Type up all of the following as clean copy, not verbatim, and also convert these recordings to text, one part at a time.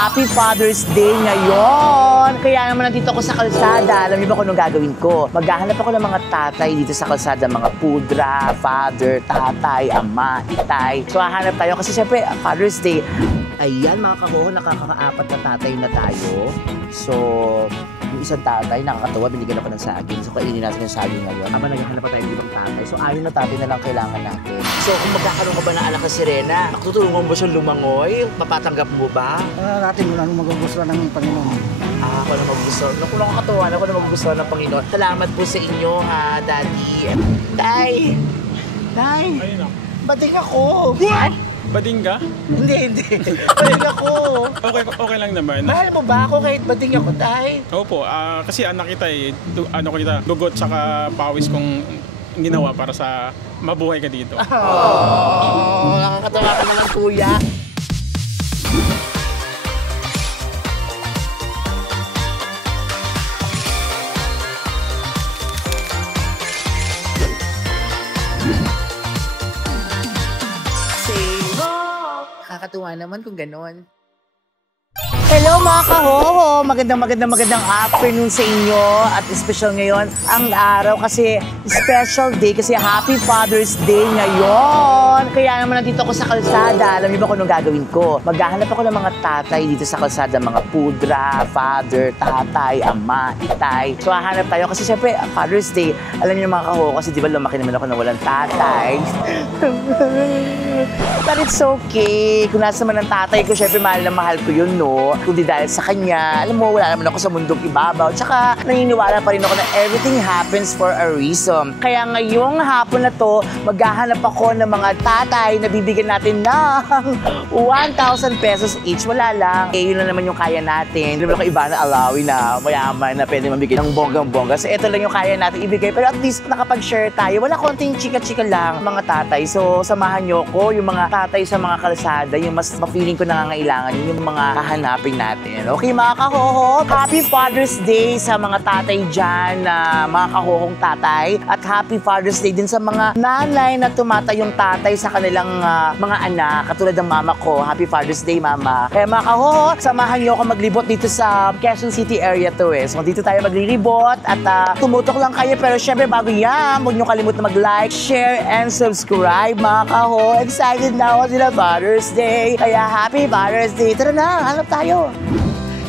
Happy Father's Day ngayon! Kaya naman nandito ako sa kalsada. Alam niyo ba kung anong gagawin ko? Maghahanap ako ng mga tatay dito sa kalsada. Mga pudra, father, tatay, ama, itay. So hahanap tayo kasi siyempre Father's Day. Ayan mga kahoho, nakakaapat na tatay na tayo. So, yung isang tatay, nakakatawa, binigyan ako ng saging. So, kainin natin yung saging ngayon. Habang naghahanap pa tayo ng ibang tatay. So, ayon na tatay na lang kailangan natin. So, kung magkakaroon ka ba ng anak na sirena, tutulungan mo siyang lumangoy? Papatanggap mo ba? Natin mo lang magugustuhan ng Panginoon. Ako na magugustuhan. Naku, nakakatawa na ako na magugustuhan ng Panginoon. Salamat po sa inyo, ha, Daddy. Tay! Tay! Ayun ako. Bading ako! What? Bading ka? Hindi. Bading ako! Okay lang naman. Mahal mo ba ako kahit bading ako, Tay? Opo, kasi anak kita eh. Ano ko kita, dugot saka pawis kong ginawa para sa mabuhay ka dito. Nakakatawa ka naman, kuya. Nakakatuwa naman kung ganon. Hello mga kahoho! Magandang afternoon sa inyo at special ngayon ang araw kasi special day kasi Happy Father's Day ngayon! Kaya naman nandito ako sa kalsada. Alam niyo ba kung anong gagawin ko? Maghahanap ako ng mga tatay dito sa kalsada. Mga pudra, father, tatay, ama, itay. So hahanap tayo kasi siyempre Father's Day. Alam niyo mga kahoho kasi di ba lumaki naman ako na walang tatay. But it's okay. Kung nasa man ang tatay ko, siyempre mahal na mahal ko yun, no? Kundi dahil sa kanya, alam mo, wala naman ako sa mundong ibabaw. Tsaka, naniniwala pa rin ako na everything happens for a reason. Kaya ngayong hapon na to, maghahanap ako ng mga tatay na bibigyan natin ng 1,000 pesos each. Wala lang. Yun lang naman yung kaya natin. Hindi naman ako iba na alawi na mayaman na pwede mabigay ng bonggang-bongga. So, ito lang yung kaya natin ibigay. Pero at least, nakapag-share tayo. Wala konting chika-chika lang, mga tatay. So, samahan nyo ko, yung mga tatay sa mga kalsada, yung mas ma-feeling ko nangangailangan, yung mga kahanapin natin. Okay mga kahoho, Happy Father's Day sa mga tatay dyan, mga kahohong tatay. At Happy Father's Day din sa mga nanay na tumatayong tatay sa kanilang mga anak, katulad ng mama ko. Happy Father's Day, mama. Kaya mga kahoho, samahan nyo ako maglibot dito sa Quezon City area to eh. So dito tayo maglilibot at tumutok lang kayo. Pero syempre bago yan, huwag nyo kalimutan mag-like, share, and subscribe mga kahoho. Excited na ako sila Father's Day. Kaya Happy Father's Day. Tara na, hanap tayo.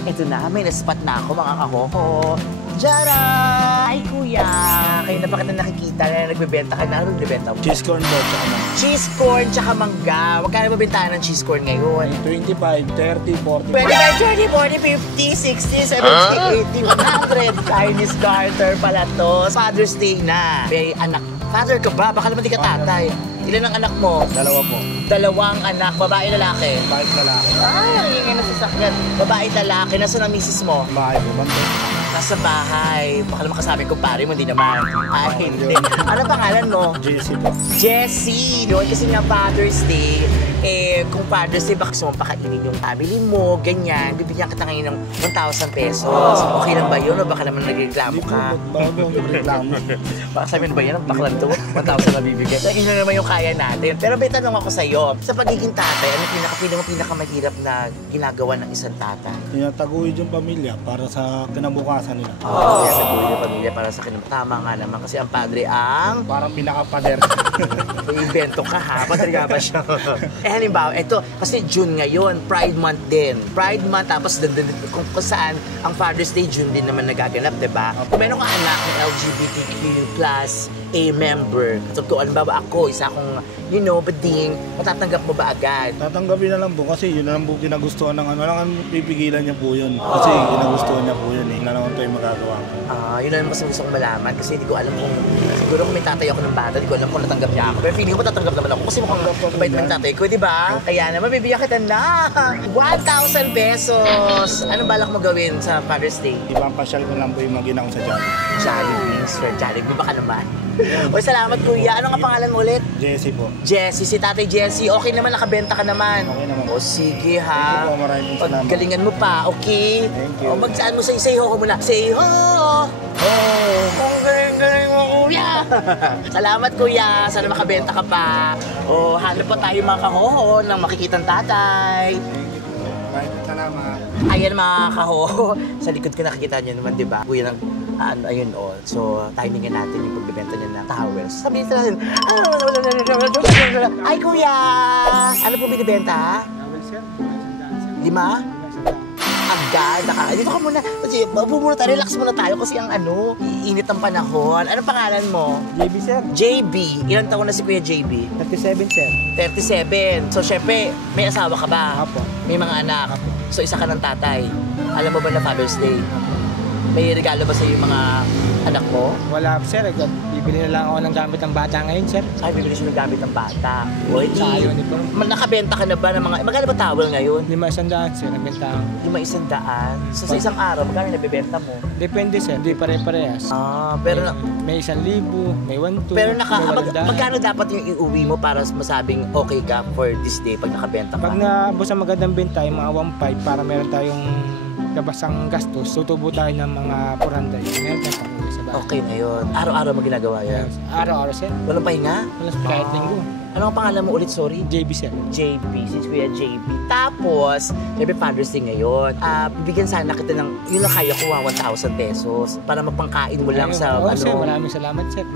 Ito na, may na-spot na ako mga kahoho. Jara! Ay kuya! Kayo na ba kita nakikita na nagbebenta ka na? Ano nagbebenta mo? Cheese corn po, tsaka Cheese corn tsaka mangga. Huwag ka na mabentahan ng cheese corn ngayon. 25, 30, 40. 25, 30, 40, 50, 60, 70, 80, 100. Chinese garter pala to. Father's Day na. May anak. Father ka ba? Baka naman di ka tatay. Ilan ang anak mo? Dalawa po. Dalawang anak. Babae, lalaki? Babae, lalaki. Ay, ang ingay na sasakyan. Babae, lalaki. Nasaan ang misis mo? Bahay po, bando. Nasa bahay. Baka naman kasabi ko, pare mo, hindi naman. Ay, hindi. Ano pangalan mo? JC po. Jessie. Doon kasi nga Father's Day. Kung Father's Day, baka gusto mong pakainin yung family mo, ganyan. Bibigyan kita ngayon ng 1,000 pesos. Okay lang ba yun? O baka naman nagreklamo ka? Bago reklamo. Baka sabihin ba yan? Ang baklan to? 1,000 na bibigyan. So, yun naman yung kaya natin. Pero may tanong ako sa'yo. Sa pagiging tatay, ano pinakamahirap na ginagawa ng isang tatay? Tinataguyod yung pamilya para sa kinabukasan nila. Kaya nagbuhay yung pamilya para sa kinam. Tama nga naman kasi ang padre ang... Parang pinaka-pader. Invento ka ha? Padre nga ba siya? Halimbawa, ito, kasi June ngayon, Pride Month din. Pride Month, tapos kung saan ang Father's Day, June din naman nagaganap, diba? Kung meron kang anak ng LGBTQ+, a member. So kung alimbawa ako, isa akong, bading, matatanggap mo ba agad? Tatanggapin na lang po kasi yun na lang po ginagustuhan ng ano. Lang pipigilan niya po yun. Kasi ginagustuhan niya po yun eh. Wala naman tayo magagawa po. Yun lang kasi gusto kong malaman kasi hindi ko alam kung, siguro kung may tatay ako ng bata, hindi ko alam kung natanggap niya ako. Pero feeling ko tatanggap naman ako kasi mukhang mabait man tatay ko, di ba? Kaya naman, bibigyan kita na 1,000 pesos. Anong balak mo gawin sa Father's Day? Ipapasyal ko lang po yung mag-ina ko sa Jollibee. Jollibee, Sir Jollibee, baka naman. O, salamat kuya. Ano nga pangalan mo ulit? Jesse po. Jessie, si Tatay Jessie. Okay naman, nakabenta ka naman. Okay naman. O sige ha. Thank you po, maraming salamat. Paggalingan mo pa, okay? Thank you. O magsaan mo say ho ko muna. Say ho! Ang galing-galing mo kuya! Salamat kuya. Sana makabenta ka pa. O hanap pa tayo mga kahoho ng makikitang tatay. Salamat. Ayan mga kaho, sa likod ko nakikita nyo naman, di ba? Kuya ng, ayun o. So, timingin natin yung pagbibenta niya ng towels. Sabihin natin, ay kuya! Ano po binibenta? Tawel, sir. 5? Agad, dito ka muna. Kasi, muna tayo, relax muna tayo kasi ang iinit ang panahon. Anong pangalan mo? JB, sir. JB. Ilang taon na si Kuya JB? 37, sir. 37. So, syempre, may asawa ka ba? Apo. May mga anak. So, isa ka ng tatay. Alam mo ba na Father's Day? May regalo ba sa yung mga anak mo? Wala, sir. Bibili na lang ako ng gamit ng bata ngayon, sir. Ay, bibili siya ng gamit ng bata. Uy, Sa uniform. nakabenta ka na ba ng mga... Magkano ba towel ngayon? 500, sir. Nabenta ako. 500. So, sa isang araw, magkano nabibenta mo? Depende, sir. Di pare-parehas. Pero... May 1,000, may 1,200, Pero may 800. magkano dapat yung iuwi mo para masabing okay ka for this day pag nakabenta ka? Pag naabos ang magandang benta, yung mga 1,500 para meron tayong labasang gastos, tutubo tayo ng mga 400. Meron tayong pang-uwi sa bahay. Okay na yun. Araw-araw mo ginagawa yan. Araw-araw, sir. Walang pahinga? Walang kahit linggo. Ano ang pangalan mo ulit, sorry? JB, sir. JB, since Kuya JB. Tapos, syempre Father's Day ngayon, bibigyan sana kita ng, yun lang kaya ko, 1,000 pesos para mapangkain mo lang sa, Oo, sir. Maraming salamat, sir.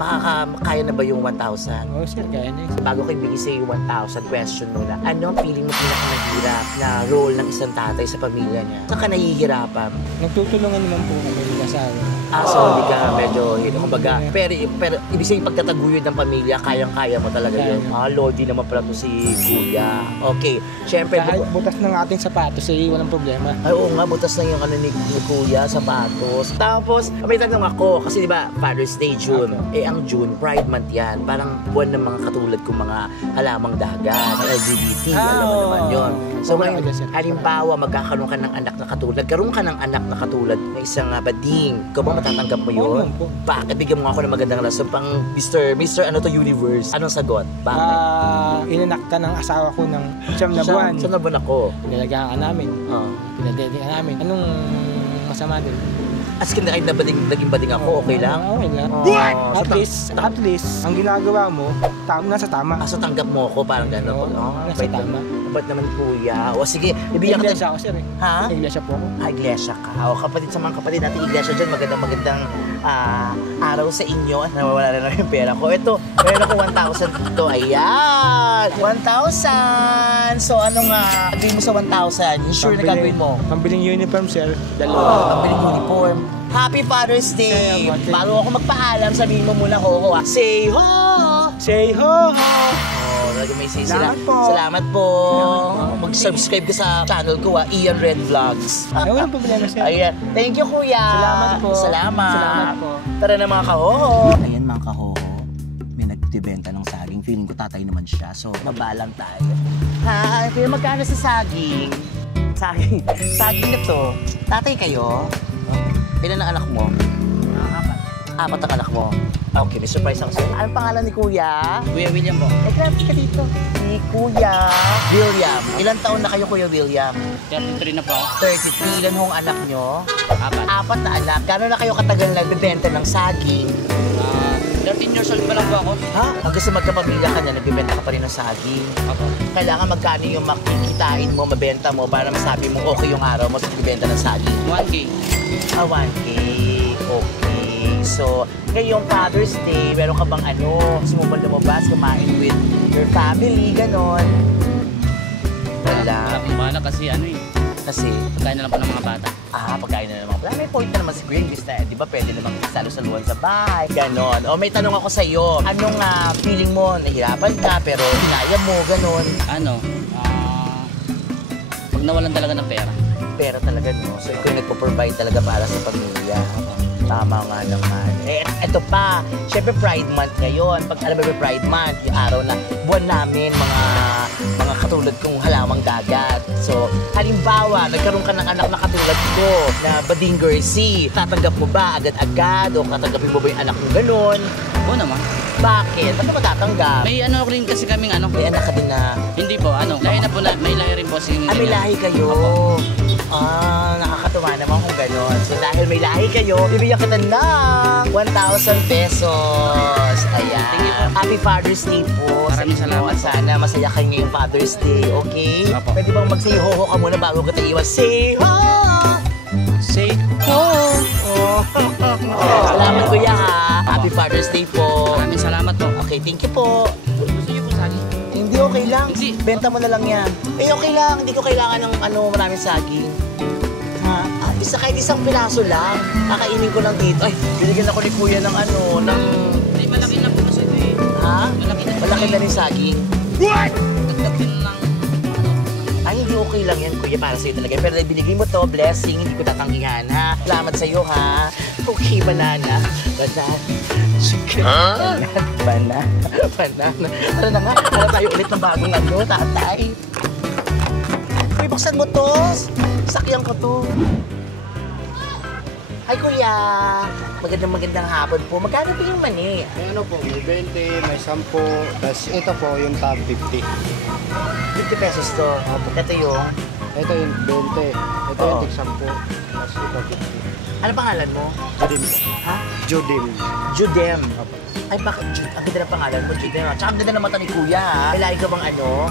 Kaya na ba yung 1,000? Oo, sir. Kaya na yun. Bago ko ibigay sa yung 1,000, question muna, ano ang feeling mo pinakamahirap na role ng isang tatay sa pamilya niya? Saan ka nahihirapan? Nagtutulungan naman po kami ng asawa. So hindi ka medyo, kumbaga, pero ibig sabihin pagtataguyod ng pamilya, kayang-kaya mo talaga yun. Lodi naman pala to si Kuya. Okay, syempre, Kahit butas ng ating sapatos, walang problema. ay, oo nga, butas na yung ni Kuya, sapatos. Tapos, may tanong ako, kasi di ba, Father's Day, June. Ang June, Pride Month yan. Parang buwan ng mga katulad kong mga halamang dagat, LGBT, alam mo naman yun. So, ngayon, halimbawa, magkakaroon ka ng anak na katulad, karoon ka ng anak na katulad ng isang bading. Ikaw ba matatanggap mo yun? Bakit? Bigyan mo ako ng magandang rason pang Mr. Universe. Anong sagot? Bakit? Inanak ka ng asawa ko ng 9 na buwan. Saan na buwan ako? Pinalagaan ka namin. Pinadeding ka namin. Anong masama din? As kin kahit naging bading ako, okay lang? Okay lang. At least, ang ginagawa mo, nasa tama. So tanggap mo ako, parang gano'n. Nasa tama. Ba't naman Kuya? O sige, ibigyan ka Iglesia ako, sir. Ha? Iglesia po ako. Iglesia ka. O kapatid sa mga kapatid natin, iglesia dyan, magandang araw sa inyo. Nawawala na lang yung pera ko. Ito, meron ako 1,000 dito. Ayan! 1,000! So ano nga, gawin mo sa 1,000? Sure na gagawin mo? Pambiling uniform, sir. Dalawa. Pambiling uniform. Happy Father's Day! Bago ako magpaalam, sabihin mo muna ho. Say ho! Say ho! May say Salamat po. Mag-subscribe ka sa channel ko, Ian Red Vlogs. Walang problema, sir. Ayan. Thank you, Kuya. Salamat po. Salamat po. Tara na mga kahoho. Ayan mga kahoho. May nagbibenta ng saging. Feeling ko tatay naman siya. So, mabalang tayo. Ha? Kaya magkano sa saging? Saging na to. Tatay kayo? Ilan ang anak mo? 4 ang anak mo. Okay, may surprise ako sa'yo. Anong pangalan ni Kuya? Kuya William po. Grabe ka dito. Si Kuya William. Ilan taon na kayo, Kuya William? 33 na po ako. 33. Ilan hong anak nyo? 4. 4 na anak. Gano'n na kayo katagal nagbibenta ng saging? 13 years old pa lang po ako. Ha? Hanggang sa magkapamilya ka na, nagbibenta ka pa rin ng saging. Ako. Kailangan magkano yung makikitain mo, mabenta mo para masabi mo okay yung araw mo sa nagbibenta ng saging? 1K. 1K. Okay. So, ngayong Father's Day, meron ka bang gusto mo ba lumabas, kumain with your family, ganon? Wala. Wala pong bahala kasi Kasi, pagkain na lang po ng mga bata. pagkain na naman. Wala, may point na naman si Kuya Imbis na, di ba, pwede namang salo-saluhan sa bahay, ganon. O, may tanong ako sa'yo. Anong feeling mo? Nahirapan ka, pero hinaya mo, ganon. Pag nawalan talaga ng pera. Pera talaga, no? So, ikaw yung nagpo-provide talaga para sa pamilya. Tama nga naman. Eto pa, syempre Pride Month ngayon. Pag alam mo ba Pride Month, yung araw na buwan namin, mga katulad kong halamang dagat. So, halimbawa, nagkaroon ka ng anak na katulad ko, na bading girlsy. Tatanggap mo ba agad-agad o tatanggapin mo ba yung anak mo ganun? Oo naman. Bakit? Ba't mo tatanggap? May rin kasi kaming May anak ka din na... Hindi po, lahi na po may lahi rin po. May lahi kayo. Nakakatuwa naman kung gano'n. So dahil may lahi Ay kayo, bibigyan kita ng 1,000 pesos. Ayan. Thank you po. Happy Father's Day po. Maraming sa inyo. salamat At sana masaya kayo ngayong Father's Day, okay? Apo. Pwede bang mag-say ho ka muna bago kita iwas? Say ho! Say, Oh. Salamat kuya ha. Happy Father's Day po. maraming salamat po. Okay, thank you po. Gusto niyo po saging? Hindi, okay lang. Hindi. Benta mo na lang yan. Eh, okay lang. Hindi ko kailangan ng maraming saging. Ha? Kahit isang piraso lang. Kakainin ko lang dito. Ay, binigyan ako ni kuya ng Ay, malaki na po kasi ito eh. Ha? Malaki na. Malaki na rin saging. Dagdag din ng Ay, hindi okay lang yan, kuya, para sa'yo talaga. Pero binigay mo to, blessing, hindi ko tatanggihan, ha? Salamat sa'yo, ha? Okay, banana. Banana. Chicken. Banana. Banana. Tara na nga, tara tayo ulit ng bagong tatay. Uy, buksan mo to. Sakyan ko to. Ay, kuya. Magandang hapon po. Magkano po yung mani? May ano po, may 20, may 10, tapos ito po yung top 50. 50 pesos to. Ito yung... Ito yung 20, ito Oo. yung tig 10, tapos ito 50. Ano pangalan mo? Judim po. Ha? Judim. Judem. Ay, bakit Jud? Ang ganda ng pangalan mo, Judem. Tsaka ang ganda ng mata ni Kuya, ha? May lahi ka bang ano?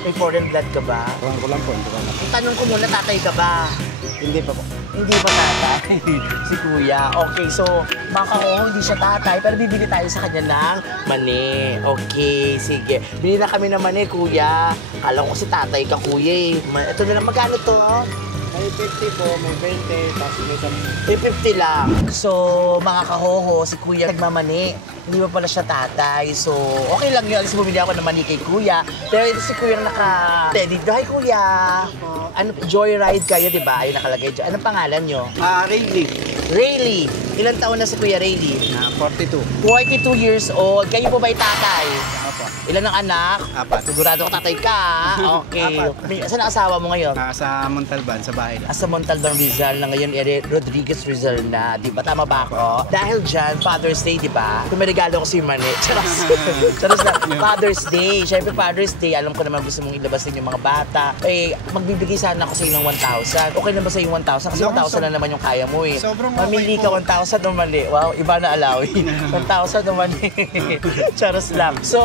May foreign blood ka ba? Ewan ko lang po, hindi ko alam. Tanong ko muna, tatay ka ba? Hindi pa po. Hindi pa tatay. Si Kuya. Okay, so, hindi siya tatay, pero bibili tayo sa kanya ng mani. Okay, sige. Bili na kami ng mani, Kuya. Kala ko si tatay ka, Kuya, eh. Ito na lang, magkano to? May 50 po, may 20, tapos may 10. May 50 lang. So, mga kahoho, si Kuya nagmamani. Hindi pa pala siya tatay. So, okay lang yun. Alis bumili ako ng mani kay Kuya. Pero ito si Kuya naka-teddy. Hi, Kuya. Ano, joyride kayo, di ba? Ayun nakalagay dyan. Anong pangalan nyo? Rayleigh. Rayleigh. Ilan taon na si Kuya Rayleigh? 42. 42 years old. Kayo po ba'y tatay? Apo. Ilan ang anak? 4. Sigurado ka tatay ka. Okay. Saan ang asawa mo ngayon? Sa Montalban, sa bahay lang. Asa Montalban Rizal na ngayon, Rodriguez Rizal na. Di ba? Tama ba ako? Dahil dyan, Father's Day, di ba? Kung may regalo ko si Mane. Charos. Charos na. Father's Day. Siyempre, Father's Day. Alam ko naman gusto mong ilabas din yung mga bata. Eh, magbibigay sana ako sa iyo ng 1,000. Okay na ba sa iyo 1,000? Kasi 1,000 na naman yung kaya mo eh. Sobrang okay Mamili po. ka 1,000 o mali. Wow, iba na alaw. 1,000 o mali. Charos lang. So,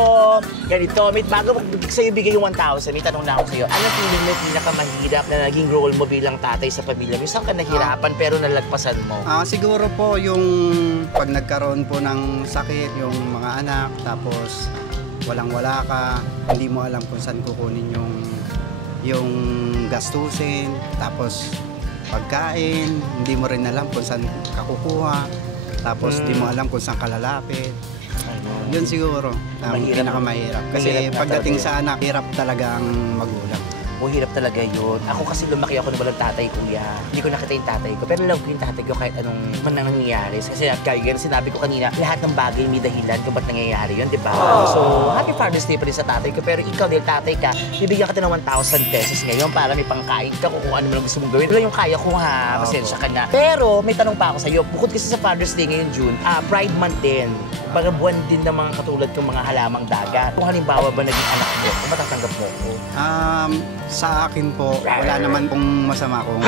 ganito. Bago sa'yo bigay yung 1,000, may tanong na ako sa'yo. Ano feeling mo pinakamahirap na naging role mo bilang tatay sa pamilya mo? Saan ka nahirapan pero nalagpasan mo? Siguro po yung pag nagkaroon po ng sakit, yung mga anak, tapos walang-wala ka, hindi mo alam kung saan kukunin yung gastusin, tapos pagkain, hindi mo rin alam kung saan kakukuha, tapos hindi mo alam kung saan kalalapit. Yun siguro ang Mahirap. pinakamahirap. Kasi Mahirap na pagdating talaga sa anak, hirap talaga ang magulang. O, hirap talaga yun. Ako kasi lumaki ako na walang tatay, kuya. Hindi ko nakita yung tatay ko. Pero love ko yung tatay ko kahit anong man nang nangyayari. Kasi kaya yan, sinabi ko kanina, lahat ng bagay may dahilan kung ba't nangyayari yun, di ba? So, happy Father's Day pa rin sa tatay ko. Pero ikaw dahil tatay ka, bibigyan kita ng 1,000 pesos ngayon para may pangkain ka kung ano man ang gusto mong gawin. Wala yung kaya ko ha, pasensya ka na. Pero may tanong pa ako sa'yo. Bukod kasi sa Father's Day ngayon, June, Pride Month din. Baga buwan din ng mga katulad kong mga halamang dagat. Kung halimbawa ba naging anak mo, kung matatanggap mo ko? Sa akin po, wala naman pong masama kung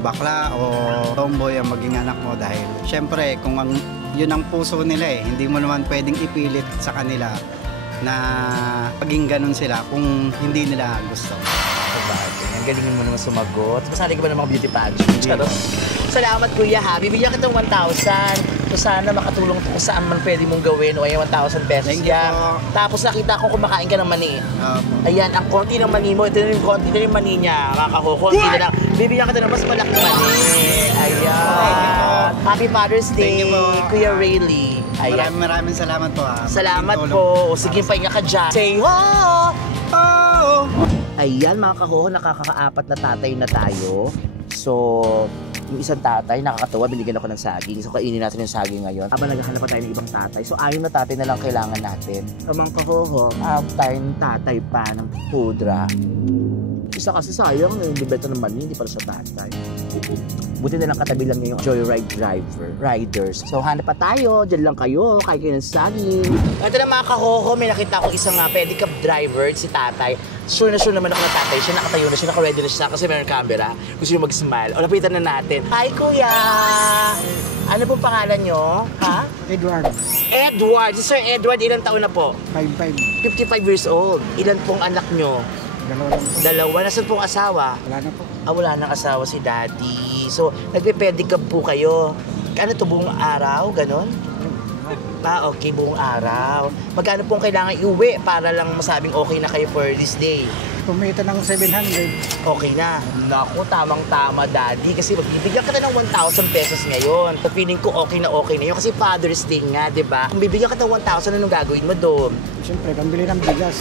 bakla o tomboy ang maging anak mo dahil syempre kung yun ang puso nila hindi mo naman pwedeng ipilit sa kanila na maging ganun sila kung hindi nila gusto. Ang galingin mo naman sumagot. Masali ka ba ng mga beauty pageant? Charot. Salamat kuya ha. Bibigyan kita ng 1,000. So sana makatulong to kung saan man pwede mong gawin. O ayan, 1,000 pesos Thank you yan. po. Tapos nakita ko kumakain ka ng mani. Ayan, ang konti ng mani mo. Ito na yung konti na yung mani niya. Konti na lang. Bibigyan kita ng mas malaking mani. Ayan. Happy Father's Day, Thank you po. Kuya Rayleigh. Ayan. Maraming salamat po. Salamat Tulong. po. O sige, pahinga ka dyan. Say ho! Ayan mga kahoho, nakakaapat na tatay na tayo. So, yung isang tatay, nakakatawa, binigyan ako ng saging. So, kainin natin yung saging ngayon. Habang naghahanap pa tayo ng ibang tatay. So, ayon na tatay na lang kailangan natin. So, mga kahoho, tayo ng tatay pa ng pudra. Isa kasi sayang, yung bibenta ng mani, hindi pala siya tatay. Buti na lang katabi lang niya yung joyride riders. So, hanap pa tayo. Diyan lang kayo. Kaya kayo ng saging. Ito na mga kahoho, may nakita ko isang pedicab driver, si tatay. Sure naman ako na tatay siya, nakatayo na siya, naka-ready na siya kasi meron camera. Gusto niyo mag-smile. O, lapitan na natin. Hi, Kuya! Ano pong pangalan niyo? Ha? Edward, Edward! Si Sir Edward, ilang taon na po? 5'5". 55 years old. Ilan pong anak niyo? Dalawa lang po. Dalawa. Nasaan pong asawa? Wala na po. Wala nang asawa si Daddy. So, nagpe-pedicab po kayo. Ano to, buong araw? Ganon? Okay, buong araw. Magkano pong kailangan iuwi para lang masabing okay na kayo for this day? Kumita ng 700. Okay na. Naku, tamang-tama, Daddy. Kasi magbibigyan ka na ng 1,000 pesos ngayon. So, feeling ko okay na yun. Kasi Father's Day nga, di ba? Kung bibigyan ka ng 1,000, anong gagawin mo doon? Siyempre, pambili ng bigas.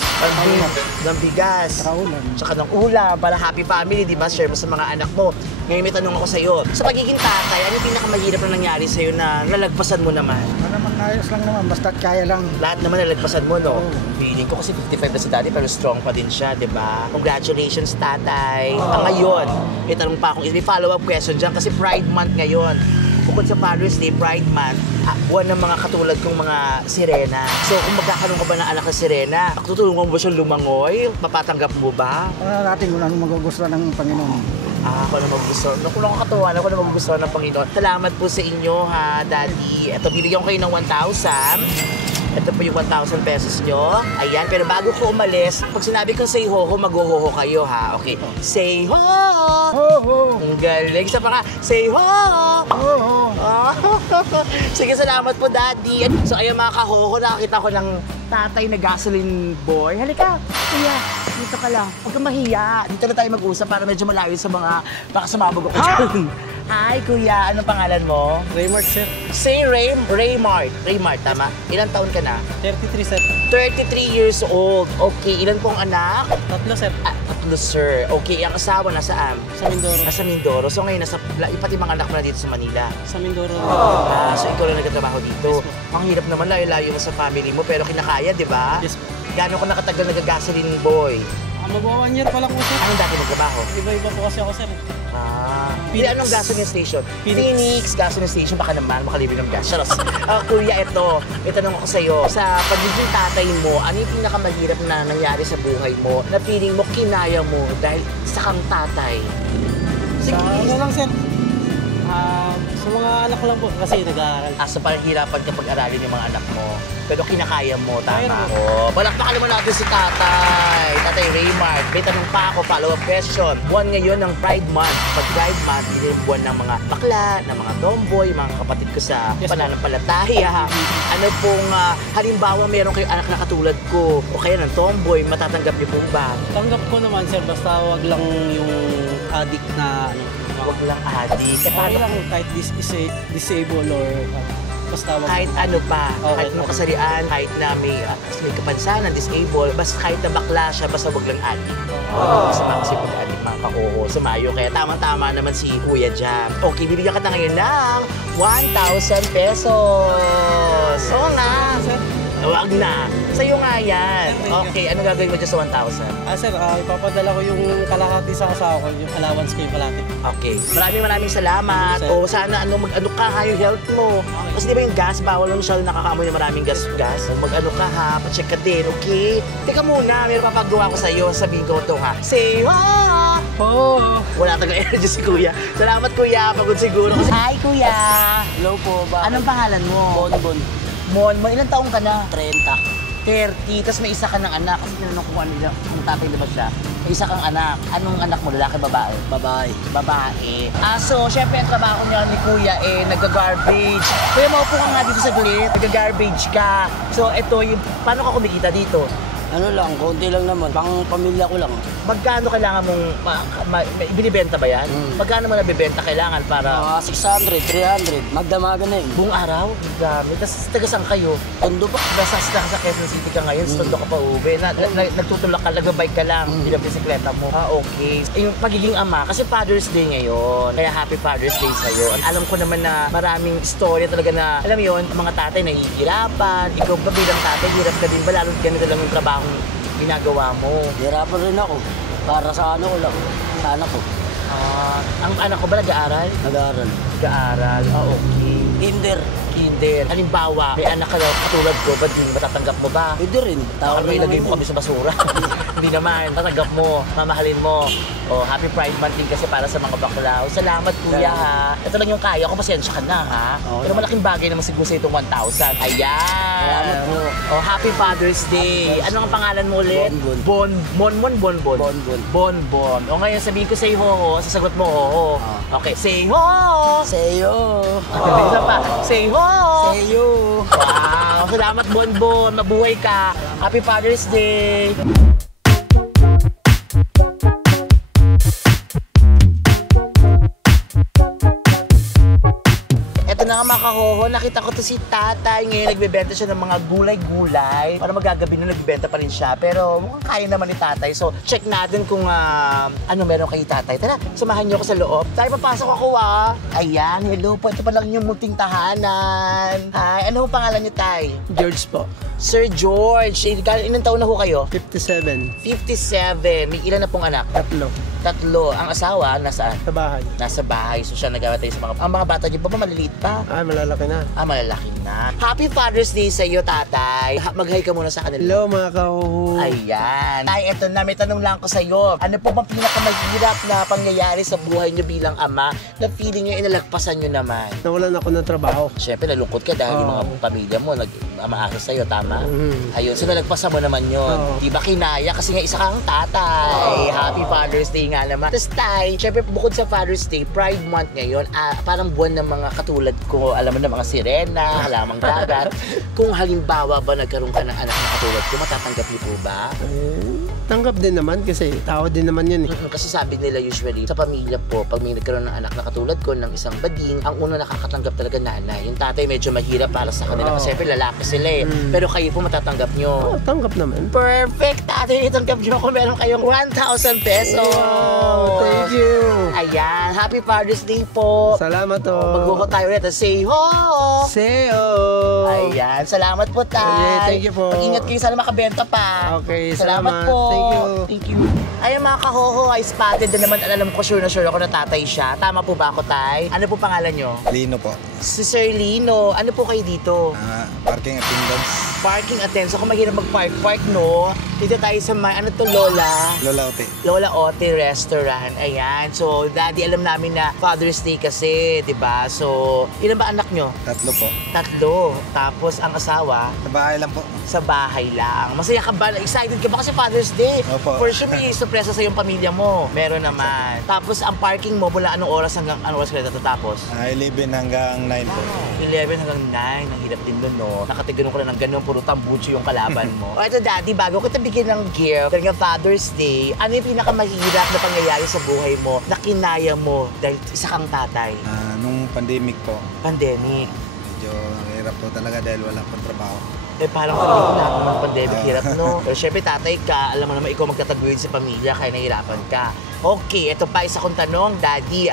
Ng bigas. Saka ulan. Tsaka ng ulam, para happy family, di ba? Share mo sa mga anak mo. Ngayon may tanong ako sa'yo. Sa pagiging tatay, ano yung pinakamahirap na nangyari sa'yo na nalagpasan mo naman? Ano naman, ayos lang naman. Basta kaya lang. Lahat naman nalagpasan mo, no? Oo. Feeling ko kasi 55 na si Daddy, pero strong pa din siya, di ba? Congratulations, tatay. Ngayon, may tanong pa akong, may follow-up question dyan kasi Pride Month ngayon. Bukod sa Father's Day, Pride Month, buwan ng mga katulad kong mga sirena. So, kung magkakaroon ka ba ng anak na sirena, tutulungan mo ba siyang lumangoy? Papatanggap mo ba? Ano natin kung anong magugustuhan ng Panginoon. Ako na magugustuhan. Kung nakakatuwa, ako na magugustuhan ng Panginoon. Salamat po sa inyo, ha, Daddy. Ito, binigyan ko kayo ng 1,000. Ito po yung 1,000 pesos nyo. Ayan, pero bago ko umalis, pag sinabi kong say ho-ho, mag-ho-ho kayo, ha? Okay. Say ho! Oh. Ang galing. Isa pa ka, say ho! Sige, salamat po, Daddy. So, ayan mga kahoho, nakakita ko ng tatay na gasoline boy. Halika, kuya, dito ka lang. Huwag kang mahiya. Dito na tayo mag-usap para medyo malayo sa mga, baka sumabog ako dyan. Hi, kuya. Anong pangalan mo? Raymart, sir. Say Raymart. Raymart, tama? Ilang taon ka na? 33, sir. 33 years old. Okay, ilan pong anak? Tatlo, sir. Tatlo, sir. Okay, ang asawa nasaan? Sa Mindoro. Nasa Mindoro. So ngayon, pati mga anak mo na dito sa Manila. Sa Mindoro. So ikaw lang nagtatrabaho dito. Ang hirap naman, layo-layo mo sa family mo, pero kinakaya, di ba? Yes po. Gano'n ka nakatagal nag-gasoline boy? Magwa 1 year pa lang po, sir. Anong dati nagtrabaho? Iba-iba po kasi ako, sir. Pili anong gasoline station? Phoenix gasoline station, baka naman makalibre ng gas. Charos. Kuya, ito. May tanong ako sa'yo. Sa pagiging tatay mo, ano yung pinakamahirap na nangyari sa buhay mo na feeling mo kinaya mo dahil isa kang tatay? Sige. Ano lang, sir. Sa mga anak ko lang po kasi nag-aaral. So parang hirapan ka pag-aralin yung mga anak mo. Pero kinakaya mo, Kaya tama mo. ko. Palakpakan naman natin si tatay. Tatay Raymart. May tanong pa ako, follow-up question. Buwan ngayon ng Pride Month. Pag Pride Month, yun yung buwan ng mga bakla, ng mga tomboy, mga kapatid ko sa Yes, pananampalataya. Ano pong, halimbawa meron kayong anak na katulad ko o kaya ng tomboy, matatanggap niyo po ba? Tanggap ko naman, sir. Basta wag lang yung addict na ano. Huwag lang adik. Okay lang kahit disable or basta wag. Kahit ano pa, Okay. kahit anong kasarian, kahit na may kapansanan, disable, basta kahit na bakla siya, basta wag lang adik. Masama kasi pag adik mga kakuho, sumayo. Kaya tama-tama naman si Kuya Jam. Okay, bibigyan ka na ngayon ng 1,000 pesos. Oo nga. Wag na. Sa'yo nga yan. Okay, ano gagawin mo dyan sa 1,000? Sir, ipapadala ko yung kalahati sa asawa ko, yung allowance ko yung kalahati. Okay. Maraming salamat. Sir. O sana mag-ano ka ha, yung health mo. Kasi di ba yung gas, bawal mo masyado nakakaamoy ng maraming gas. Mag-ano ka ha, pa-check ka din, okay? Teka muna, meron papagawa ko sa'yo. Sabihin ko ito ha. Say ho! Oh! Wala tagang energy si Kuya. Salamat Kuya, pagod siguro. Hi Kuya! Hello po ba? Anong pangalan mo? Bonbon. Mon, ilang taong ka na? 30. 30, tapos may isa ka ng anak. Kasi tinanong ko kung ang tatay diba siya. May isa kang anak. Anong anak mo? Lalaki, babae? Babae. Babae. So, syempre, ang trabaho niya ni Kuya, nag-garbage. Kuya, maupo ka nga dito sa glit. Nag-garbage ka. So, ito, paano ka kumikita dito? Ano lang, konti lang naman. Pang pamilya ko lang. Magkano kailangan mong, binibenta ba yan? Magkano mo nabibenta kailangan para 600, 300. Magdamagan na yun. buong araw? Dami. Tapos, taga-saan kayo? Tondo pa. Nasa Quezon City ka ngayon, sa Tondo ka pa uwi. Nagtutulak ka, nag-bike ka lang, bilang bisikleta mo. Okay. Yung pagiging ama, kasi Father's Day ngayon. Kaya Happy Father's Day sa'yo. Alam ko naman na maraming istorya talaga na, alam mo yun, mga tatay nahihirapan. Ikaw ba bilang tatay, hirap ka din ba? Lalo ganito lang yung trabaho ginagawa mo. Hirapan rin ako. Para sa ano ko lang. Sa anak ko. Ang anak ko ba nag-aaral? Nag-aaral. Nag-aaral. Okay. Kinder. Kinder. Halimbawa, may anak ka na katulad ko, ba't di matatanggap mo ba? Pwede rin. Tawag mo na ilagay naman mo kami sa basura. Hindi naman, tatanggap mo, mamahalin mo. Oh, happy Pride Month din kasi para sa mga bakla. Oh, salamat kuya ha. Ito lang yung kaya ko, pasensya ka na ha. Pero malaking bagay naman siguro sa itong 1,000. Ayan. Salamat po. Oh, happy Father's Day. Ano ang pangalan mo ulit? Bonbon. Bonbon. Bonbon. Bonbon. O ngayon sabihin ko say ho, sasagot mo ho. Okay, say ho. Seyo. Isa pa, say ho. Seyo. Wow, salamat Bonbon. Mabuhay ka. Happy Father's Day. Ito na nga mga kahoho, nakita ko to si tatay. Ngayon nagbebenta siya ng mga gulay-gulay. Para magagabi na nagbebenta pa rin siya. Pero mukhang kaya naman ni tatay. So check natin kung ano meron kay tatay. Tara, samahan niyo ako sa loob. Tay, papasok ako Ayan, hello po. Ito pa lang yung munting tahanan. Hi, ano ho pangalan niyo, tay? George po. Sir George. Ilang taon na ho kayo? 57. 57. May ilan na pong anak? 3. 3. Ang asawa, nasaan? Sa bahay. Nasa bahay. So siya nagabatay sa mga... Ang mga bata niyo pa ba maliliit pa? Ay, malalaki na. Malalaki na. Happy Father's Day sa iyo, tatay. Mag-hi ka muna sa kanila. Hello mga kahuhu. Ayan. Tay, eto na. May tanong lang ko sa iyo. Ano po bang pinakamahirap na pangyayari sa buhay niyo bilang ama na feeling niyo inalagpasan niyo naman? Nawalan ako ng trabaho. Siyempre, nalungkot ka dahil yung mga pamilya mo nag-amaasa sa'yo, tama? Ayun, so nalagpasan mo naman yun. Di ba kinaya? Kasi nga isa kang tatay. Happy Father's Day nga naman. Tapos tay, siyempre bukod sa Father's Day, Pride Month ngayon, parang buwan ng mga katulad ko, alam mo na mga sirena, halamang dagat. Kung halimbawa ba nagkaroon ka ng anak na katulad ko, matatanggap niyo po ba? Tanggap din naman kasi tao din naman yun eh. Kasi sabi nila usually, sa pamilya po, pag may nagkaroon ng anak na katulad ko, ng isang bading, ang una nakakatanggap talaga nanay. Yung tatay medyo mahirap para sa kanila kasi siyempre lalaki sila eh. Pero kayo po matatanggap nyo. Tanggap naman. Perfect! Tatay, tanggap nyo kung meron kayong 1,000 pesos! Wow, thank you! Ayan, Happy Father's Day po! Salamat to! Magbuko tayo ulit. Say ho! Seo! Ayan, salamat po tay! Okay, thank you po. Mag-ingat kayo, sana makabenta pa! Okay, salamat po! Thank you! Thank you! Ayun mga kahoho, I spotted na naman. Alam ko sure ako na tatay siya. Tama po ba ako, tay? Ano po pangalan nyo? Lino po. Si Sir Lino. Ano po kayo dito? Parking attendance. Parking attendance. So kung mahirap mag-park, no? Dito tayo sa ano to, Lola? Lola Ote. Lola Ote Restaurant. Ayan. So, daddy, alam namin na Father's Day kasi, di ba? So, ilan ba anak nyo? 3 po. 3. Tapos, ang asawa, Sa bahay lang po. sa bahay lang. Masaya ka ba? Excited ka ba kasi Father's Day? Opo. For sure, may surpresa sa iyong pamilya mo. Meron naman. Tapos, ang parking mo, mula anong oras hanggang anong oras ka natatapos? 11 hanggang 9 po. 11 hanggang 9. Ang hirap din doon, no? Nakatiganon ko na ng ganun, puro tambucho yung kalaban mo. O ito, daddy, bago ko bigyan ng gift, dahil nga Father's Day, ano yung pinakamahirap na pangyayari sa buhay mo na kinaya mo dahil isa kang tatay? Nung pandemic po, Pandemic. medyo hirap po talaga dahil wala pong trabaho. Parang lahat naman pandemic, hirap, no? Pero syempre, tatay ka, alam mo naman, ikaw magtataguyod sa pamilya, kaya nahihirapan ka. Okay, ito pa isa kong tanong, daddy.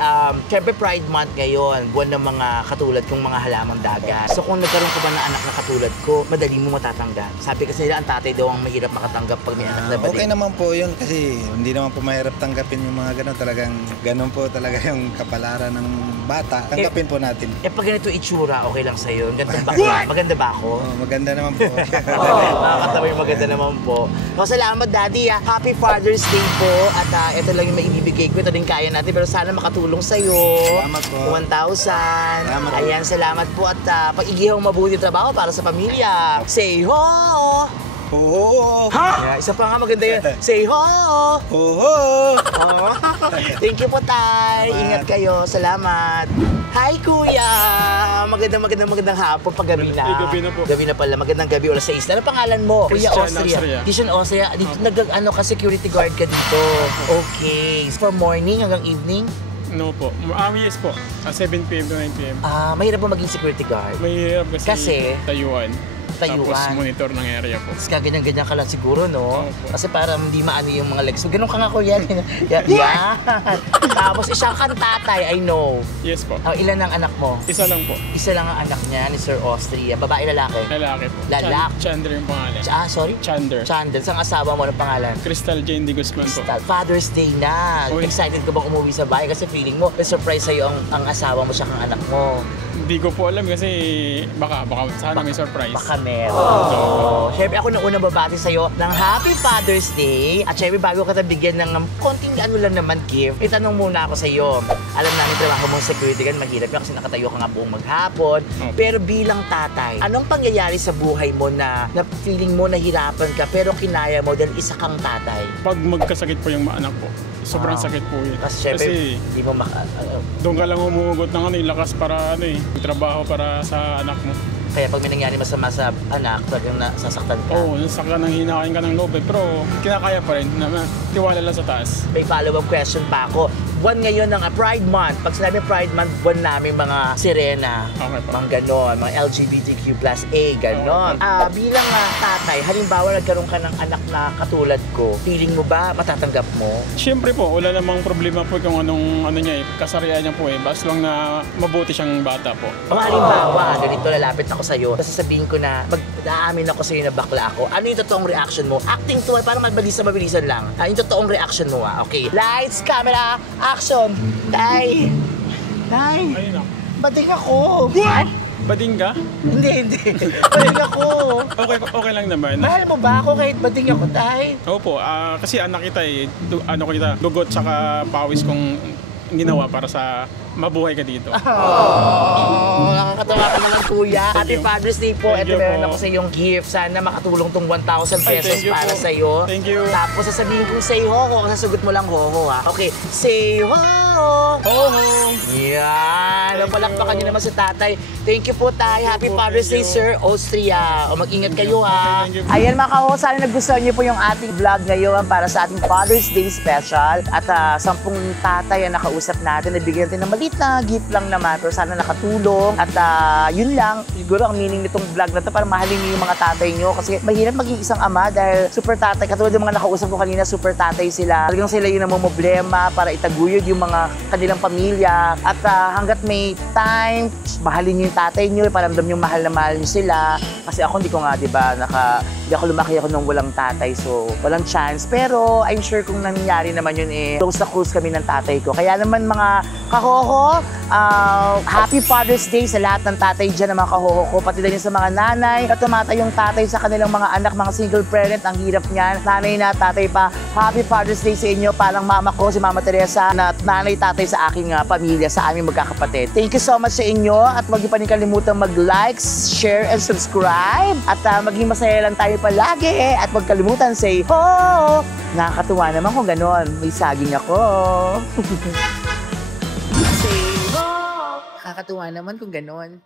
Syempre, Pride Month ngayon, buwan ng mga katulad kong mga halamang dagat. So kung nagkaroon ka ba ng anak na katulad ko, madali mo matatanggap. Sabi kasi nila, ang tatay daw ang mahirap makatanggap pag may anak na bading. Okay naman po yun kasi hindi naman po mahirap tanggapin yung mga gano'n. Talagang gano'n po talaga yung kapalaran ng bata. Tanggapin po natin. Pag ganito itsura, okay lang sa'yo. Ganda ba ako? Maganda ba ako? Maganda naman po. Makakatawa yung maganda naman po. So, salamat, daddy. Happy Father's Day po. At ito lang yung maibibigay ko. Ito din kaya natin. Pero sana makatulong sa'yo. Salamat po. 1,000. Salamat po. Ayan, salamat po. At pag-igihang mabuti trabaho para sa pamilya. Say ho! Oo! Yeah, isa pa nga maganda yun. Say ho! Oo! Thank you po, tay. Ingat kayo. Salamat. Hi, kuya! Magandang hapon pag gabi na. Gabi na po. Gabi na pala. Magandang gabi. Oras 6. Ano pangalan mo? Kuya Christian Austria. Austria. Christian Austria. Dito ka security guard ka dito. Okay. From morning hanggang evening? No po. Yes po. 7 p.m. to 9 p.m. Mahirap mo maging security guard. Mahirap kasi, Kasi? tayuan. Tapos monitor ng area po. Tapos kaganyan-ganyan ka lang siguro, no? Opo. Kasi parang hindi maano yung mga legs. So, ganun ka nga, kuya. Yan. Tapos isang kang tatay, I know. Yes po. Ilan ang anak mo? Isa lang po. Isa lang ang anak niya ni Sir Austria. Babae, lalaki? Lalaki po. Lalaki. Chander yung pangalan. Sorry? Chander. Chandel. Saan asawa mo ng pangalan? Crystal Jane de Guzman po. Father's Day na. Uy. Excited ka bang umuwi sa bahay? Kasi feeling mo, may surprise sa'yo ang asawa mo siya kang anak mo. Hindi ko po alam kasi baka sana may surprise. Baka comment. Oh. Syempre ako na unang babati sa'yo ng Happy Father's Day. At syempre bago ka bigyan ng konting ano lang naman gift, itanong muna ako sa'yo. Alam namin trabaho mong security guard, mahirap yan kasi nakatayo ka nga buong maghapon. Pero bilang tatay, anong pangyayari sa buhay mo na feeling mo nahirapan ka pero kinaya mo dahil isa kang tatay? Pag magkasakit po yung anak ko, sobrang sakit po yun. Kasi syempre, di mo doon ka lang humuhugot ng lakas para trabaho para sa anak mo. kaya pag may nangyari masama sa anak, talagang nasasaktan ka. Oo, nasaktan ng hinakain ka ng loob pero kinakaya pa rin. Tiwala lang sa taas. May follow-up question pa ako. Buwan ngayon ng Pride Month. Pag sinabi Pride Month, buwan namin mga sirena, Okay po. mga ganon, mga LGBTQ+A, ganon. Bilang tatay, halimbawa nagkaroon ka ng anak na katulad ko, feeling mo ba matatanggap mo? Siyempre po, wala namang problema po kung anong kasarian niya po Basta lang na mabuti siyang bata po. O halimbawa, ganito lalapit ako sa'yo, tapos sasabihin ko na, mag-aamin ako sa'yo na bakla ako. Ano yung totoong reaction mo? Acting to, parang mabilisan lang. Yung totoong reaction mo, Okay. Lights, camera, action! Tay! Ayun na. Bading ako! Bading ka? Hindi. Bading ako! Okay lang naman. Mahal mo ba ako kahit bading ako, tay? Opo, kasi anak kita dugot saka pawis kong ginawa para sa mabuhay ka dito. Nakakatawa ka naman, kuya. Happy Father's Day po. Thank Ito you meron po. ako sa iyong gift. Sana makatulong tong 1,000 Ay, pesos thank you para po. sa iyo. Thank you. Tapos sasabihin kong say ho, sasagot mo lang ho, ha? Okay, say ho! Oo. Yan! Napalakpakan niyo naman si tatay. Thank you po, tay. Happy po, Father's Day, thank sir. you. Austria. O mag-ingat kayo, ha? Thank you. Ayan mga kaho, sana nagustuhan niyo po yung ating vlog ngayon para sa ating Father's Day special. At 10 tatay ang nakausap natin. Nabigyan natin ng maliit na gift lang naman. Pero sana nakatulong. At yun lang. Siguro ang meaning nitong vlog na to para mahalin niyo yung mga tatay niyo. Kasi mahirap maging isang ama dahil super tatay. Katulad ng mga nakausap ko kanina, super tatay sila. Talagang sila yung namumblema para itaguyod yung mga kanilang pamilya. At hanggat may time, mahalin niyo yung tatay niyo. Paramdam yung mahal na mahal niyo sila. Kasi ako hindi ko nga, di ba, hindi ako lumaki ako nung walang tatay. So, walang chance. Pero I'm sure kung nangyari naman yun close na close kami ng tatay ko. Kaya naman mga kahoho, Happy Father's Day sa lahat ng tatay dyan, ng mga kahoho ko. Pati din sa mga nanay na tumatay yung tatay sa kanilang mga anak, mga single parent. Ang hirap niyan. Nanay na, tatay pa. Happy Father's Day sa inyo. Parang mama ko, si Mama Teresa, na nanay, tatay sa aking pamilya, sa aming magkakapatid. Thank you so much sa inyo. At huwag niyo pa rin kalimutan mag-like, share, and subscribe. At maging masaya lang tayo palagi. At huwag kalimutan say ho! Nakakatuwa naman kung ganon. May saging ako. Say ho! Nakakatuwa naman kung ganon.